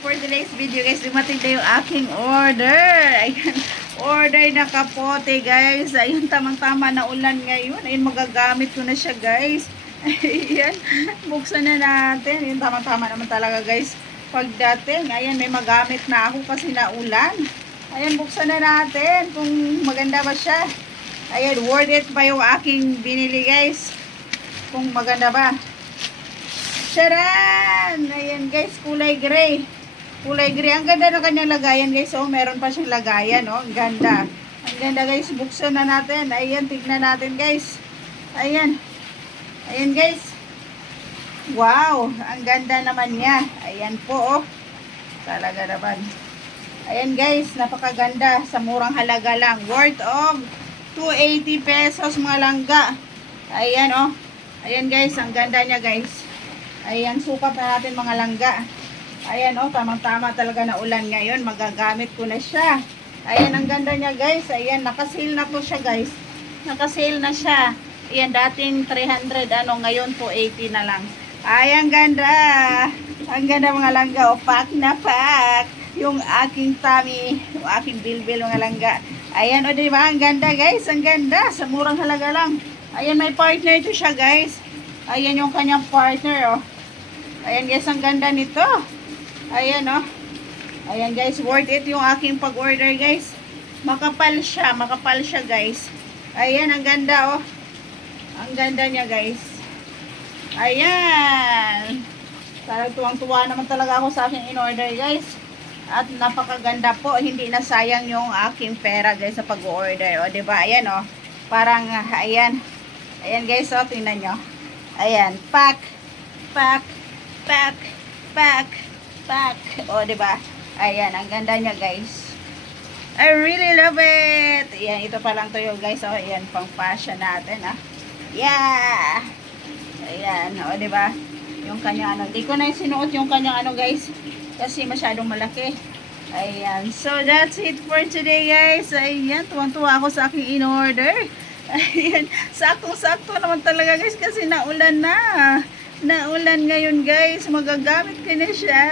for today's video guys, dumating na yung aking order. Ayan, order na kapote guys. Ayun, tamang-tama na ulan ngayon. Ayun, magagamit ko na siya guys. Ayan, buksan na natin. Ayun, tamang-tama naman talaga guys. Pagdating, ayan, may magamit na ako kasi naulan. Ayan, buksan na natin kung maganda ba siya. Ayan, worth it ba yung aking binili guys? Kung maganda ba. Charan! Ayan guys, kulay gray. Kulay gray. Ang ganda ng kanyang lagayan guys. Oh, meron pa siyang lagayan. Oh, ang ganda. Ang ganda guys. Buksan na natin. Ayan, tignan natin guys. Ayan. Ayan guys. Wow! Ang ganda naman niya. Ayan po oh. Talaga naman. Ayan guys, napakaganda. Sa murang halaga lang. Worth of 280 pesos mga langga. Ayan oh. Ayan guys, ang ganda niya guys. Ayan, sukat na natin mga langga. Ayan oh, tamang-tama talaga na ulan ngayon. Magagamit ko na siya. Ayan, ang ganda niya guys. Ayan, nakasale na po siya guys. Nakasale na siya. Ayan, dating 300, ngayon po 80 na lang. Ay, ang ganda. Ang ganda mga langga. O, pack na pack. Yung aking tummy, yung aking bilbil mga langga. Ayan o, diba? Ang ganda guys. Ang ganda. Sa murang halaga lang. Ayan, may partner to siya guys. Ayan yung kanyang partner oh. Ayan guys, ang ganda nito. Ayan oh. Ayan guys, worth it yung aking pag-order guys. Makapal siya guys. Ayan, ang ganda oh. Ang ganda niya guys. Ayan. Parang tuwang-tuwa naman talaga ako sa aking in-order guys. At napakaganda po. Hindi na sayang yung aking pera guys sa pag-order. O, diba? Ayan o. Parang, ayan. Ayan guys o. Tingnan nyo. Ayan. Pack. Pack. Pack. Pack. Pack. O, diba? Ayan. Ang ganda niya guys. I really love it. Ayan. Ito pa lang to yung guys. O, ayan. Pang fashion natin ah. Yeah. Ayan. O, diba? Yung kanyang ano. Hindi ko na sinuot yung kanyang ano guys. Kasi masyadong malaki. Ayan. So, that's it for today, guys. Ayan. Tuwang-tuwa ako sa aking in-order. Ayan. Saktong-sakto naman talaga, guys. Kasi naulan na. Naulan ngayon, guys. Magagamit ko na siya.